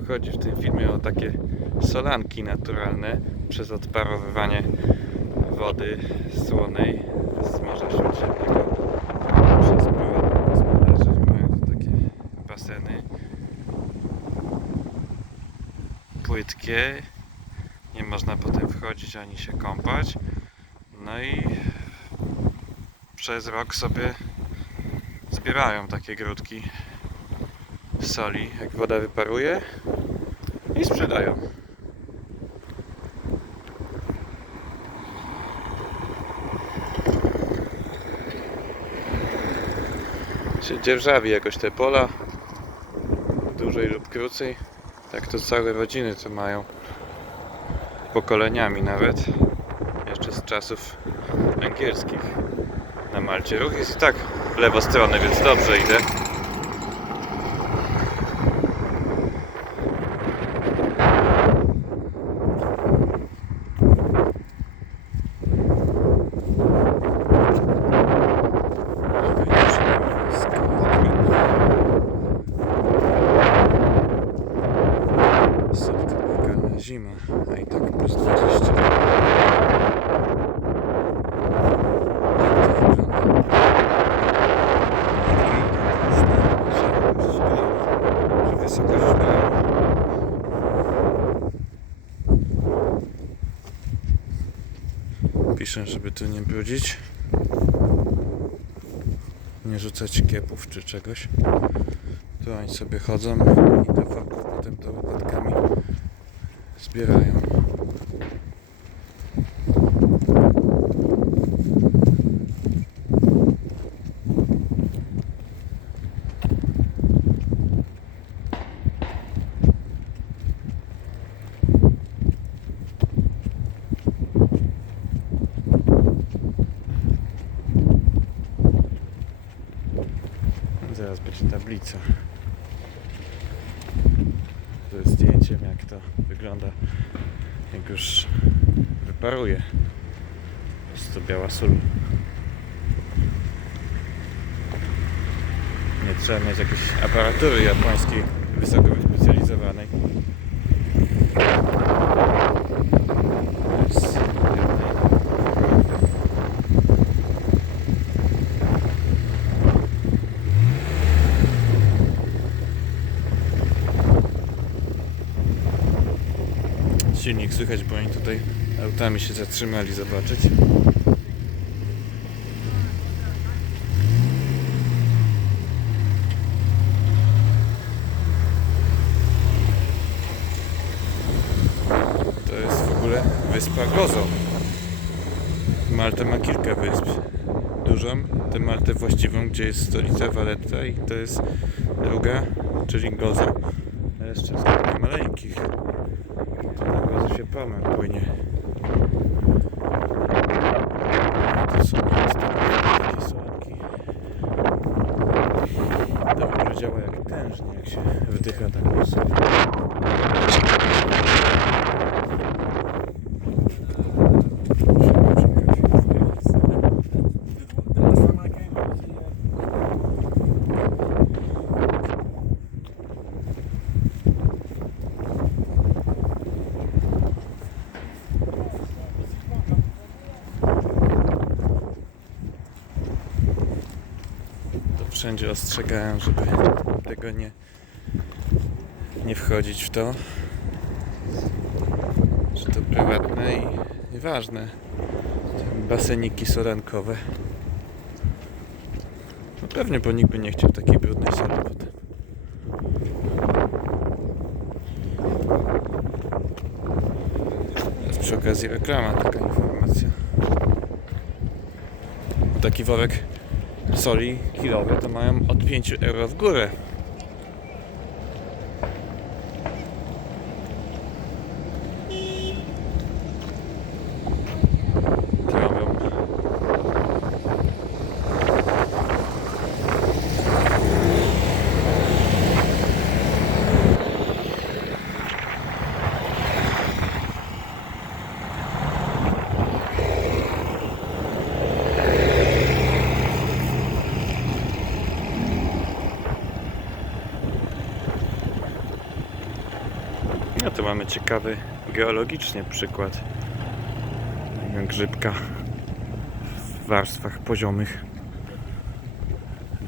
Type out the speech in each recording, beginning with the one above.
tu chodzi w tym filmie o takie solanki naturalne przez odparowywanie wody słonej z Morza Śródziemnego przez prywatnych gospodarzy. Mają tu takie baseny płytkie. Nie można potem wchodzić ani się kąpać. No i przez rok sobie zbierają takie grudki soli, jak woda wyparuje i sprzedają. Się dzierżawi jakoś te pola, dłużej lub krócej. Tak to całe rodziny to mają, pokoleniami nawet, jeszcze z czasów angielskich na Malcie. Ruch jest i tak w lewą stronę, więc dobrze idę. Zima, a i tak plus 20. Tak to wygląda. Że wysokość była. Piszę, żeby tu nie brudzić. Nie rzucać kiepów czy czegoś. Tu oni sobie chodzą i do worków potem to łopatkami zbierają. Zaraz będzie tablica. Zdjęciem jak to wygląda jak już wyparuje. Jest to biała sól. Nie trzeba mieć jakiejś aparatury japońskiej wysoko wyspecjalizowanej. Silnik słychać, bo oni tutaj autami się zatrzymali zobaczyć. To jest w ogóle wyspa Gozo. Malta ma kilka wysp. Dużą, tę Maltę właściwą, gdzie jest stolica Valletta i to jest druga, czyli Gozo. Jeszcze kilka maleńkich. To na gazu się promem płynie. To są takie solanki. To w ogóle działa jak tężnie, jak się wdycha taką sól. To wszędzie ostrzegałem, żeby tego nie, nie wchodzić w to. Że to prywatne i nieważne. Baseniki solankowe. No pewnie, bo nikt by nie chciał takiej brudnej soli potem. Jest przy okazji reklama, taka informacja. Taki worek soli kilowe to mają od 5 euro w górę. No to mamy ciekawy geologicznie przykład grzybka w warstwach poziomych.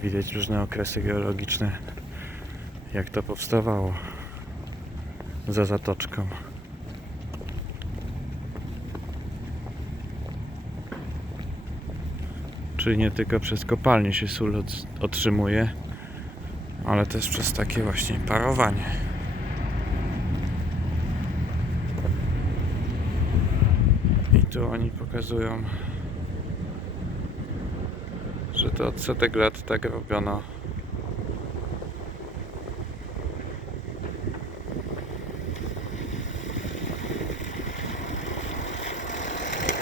Widać różne okresy geologiczne, jak to powstawało za zatoczką. Czyli nie tylko przez kopalnie się sól otrzymuje, ale też przez takie właśnie parowanie. I tu oni pokazują, że to od setek lat tak robiono.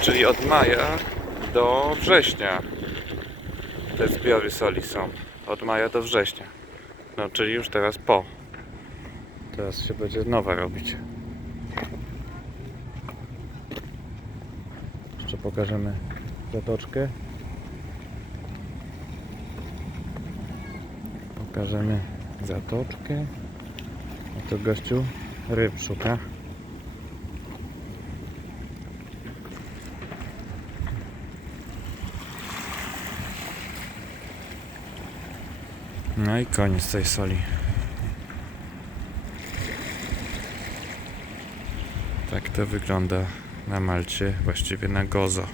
Czyli od maja do września te zbiory soli są. Od maja do września. No, czyli już teraz po. Teraz się będzie nowa robić. Jeszcze pokażemy zatoczkę. Pokażemy zatoczkę. A to gościu ryb szuka. No i koniec tej soli. Tak to wygląda na Malcie, właściwie na Gozo.